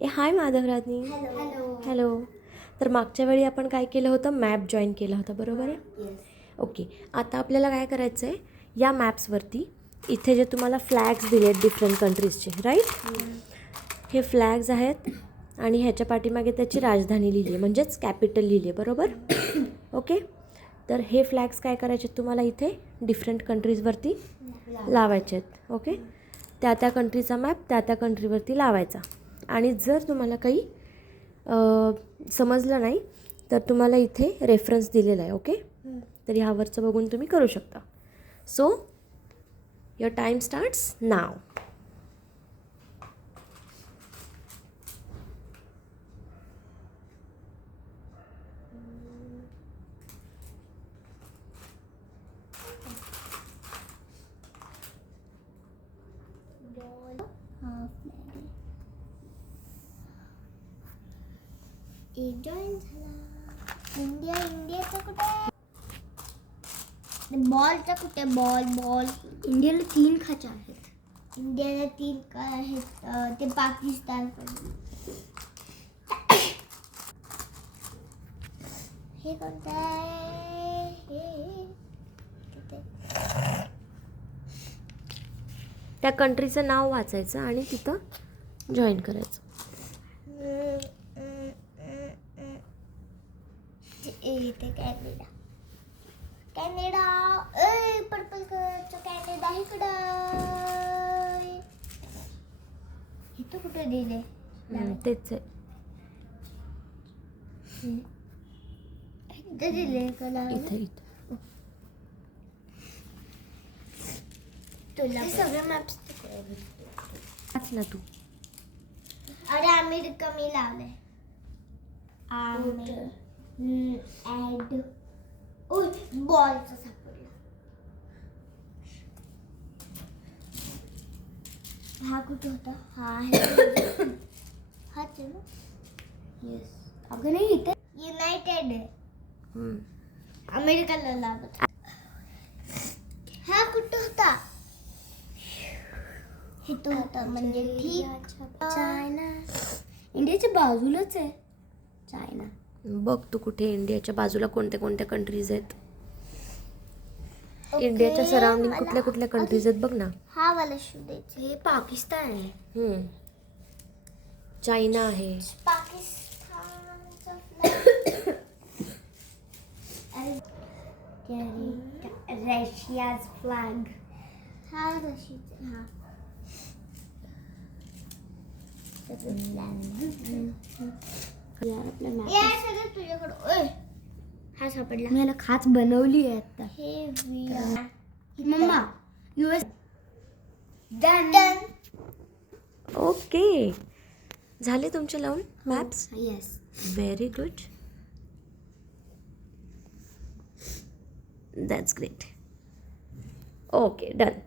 हाय माधवराजनी. Hello. तर मागच्या वेळी आपण काय केलं होतं, मॅप जॉईन केला होता, बरोबर आहे. ओके, आता आपल्याला काय करायचं आहे, या मॅप्सवरती इथे जे तुम्हाला फ्लॅग्स दिले आहेत डिफरंट कंट्रीजचे, राईट. हे फ्लॅग्स आहेत आणि ह्याच्या पाठीमागे त्याची राजधानी लिहिली आहे, म्हणजेच कॅपिटल लिहिली आहे, बरोबर. ओके, तर हे फ्लॅग्स काय करायचे आहेत तुम्हाला इथे डिफरंट कंट्रीजवरती लावायचे आहेत. ओके, त्या त्या कंट्रीचा मॅप त्या त्या कंट्रीवरती लावायचा. आणि जर तुम्हाला काही समजलं नाही तर तुम्हाला इथे रेफरन्स दिलेला आहे. ओके, तर ह्यावरचं बघून तुम्ही करू शकता. सो युअर टाईम स्टार्ट्स नाव. एक जॉईन झाला. इंडियाचा कुठे, बॉलचा कुठे, बॉल. इंडियाला 3 खाचा आहेत. इंडियाला 3 का आहेत, ते पाकिस्तान. हे कोणतं आहे, हे त्या कंट्रीचं नाव वाचायचं आणि तिथं जॉईन करायचं. इथे कॅनडा. पर्पल कलरचं कॅनडा इकडं. इथं कुठे दिले, तेच आहे. इथं दिले कलर. इथे तुला सगळे मॅप्स वाच ना तू. अरे अमेरिका मी लावले. ॲड बॉलचा सापडला. हा कुठे होता, हा आहे. हाच आहे ना. येस, अगं नाही, इथे युनायटेड आहे. अमेरिकाला लावत. हा कुठं होता, हे तो होता, म्हणजे ठीक. चायना इंडियाच्या बाजूलाच आहे. चायना बघ तू कुठे इंडियाच्या बाजूला कोणत्या कोणत्या कंट्रीज आहेत. इंडियाच्या सराउंडिंग कुठल्या कुठल्या कंट्रीज आहेत बघ ना. हा वाला शोधायचं. हे पाकिस्तान आहे. चायना आहे. पाकिस्तानचा रशियाज फ्लॅग. हा रशियाचा. हा तुझ्याकडे हा सापडला. मी याला खाच बनवली आहे आता. हे मम्मा US. डन. ओके, झाले तुमचे लावून maps. Yes, very good, that's great. Okay, done.